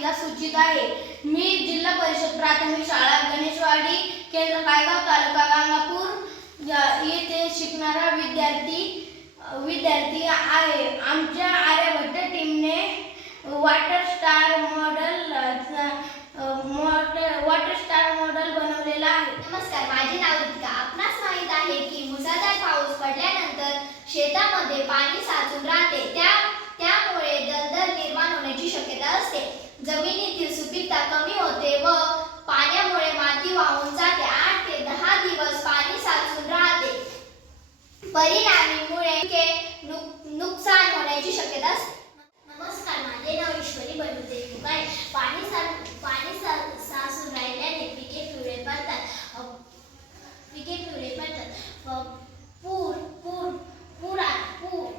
माहितीला सूचित आहे। मी जिल्हा परिषद प्राथमिक शाळा गणेशवाडी केंद्र कायगाव तालुका गंगापूर येथे शिकणारा विद्यार्थी आहे। आमच्या आर्यभट्ट टीमने वॉटर स्टार मॉडेल बनवलेला आहे। नमस्कार, माझे नाव रितिका। आपणास माहित आहे की मुसळधार पाऊस पडल्यानंतर शेतामध्ये पाणी साचून राहते, त्यामुळे दलदल निर्माण होण्याची शक्यता असते। जमिनीतील सुपीकता कमी होते व पाण्यामुळे माती वाहून जाते। 8 ते 10 दिवस पाणी साचून राहते। परिणामी मुळे नुकसान होण्याची शक्यता असते। नमस्कार, माझे नाव ईश्वरी बंडू देशमुख आहे। पाणी साचून राहिल्याने पिके पिवळे पडतात।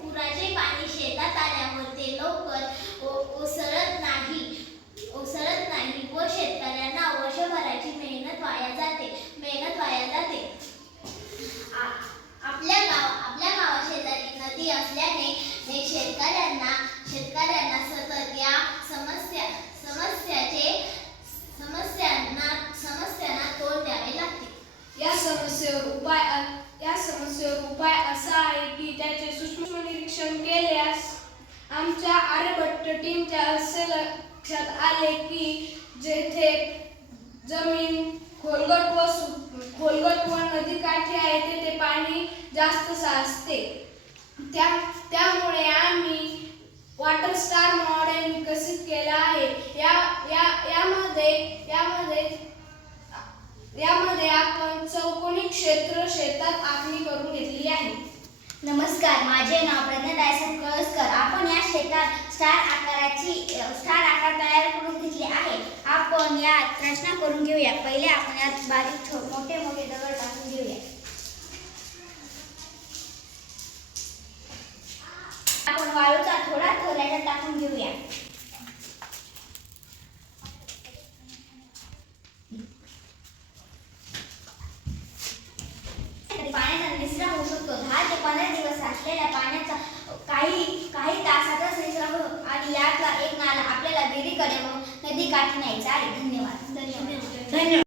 पुराचे पाणी शेतात आल्यावर ते लवकर ओसरत नाही व शेतकऱ्यांना वर्षभराची मेहनत वाया जाते। आपल्या गावा शेजारी नदी असल्याने शेतकऱ्यांना सतत या समस्यांना तोंड द्यावे लागते। या समस्येवर उपाय असा आहे की त्याचे सूक्ष्म निरीक्षण केल्यास आमच्या आर्यभट्ट टीमच्या असे लक्षात आले की जेथे जमीन खोलगट व नदीकाठी आहे तेथे पाणी जास्त साचते। त्यामुळे आम्ही वॉटर स्टार मॉडेल विकसित केला आहे। यामध्ये आपण चौकोनी क्षेत्र शेतात आखणी करून घेतली आहे। नमस्कार, माझे नाव प्रज्ञा डायसन कळसकर। आपण या शेतात स्टार आकार तयार करून घेतले आहे। आपण यात रचना करून घेऊया। पहिले आपण यात बारीक मोठे दगड टाकून घेऊया। आपण वाळूचा थोडा याच्यात टाकून घेऊया। पाण्याचा निचरा होऊ शकतो। 10 ते 15 दिवस साचलेल्या पाण्याचा काही तासातच निचरा होतो आणि यातला एक नाला आपल्याला विहिरीकडे व नदीकाठी न्यायचा आहे। धन्यवाद।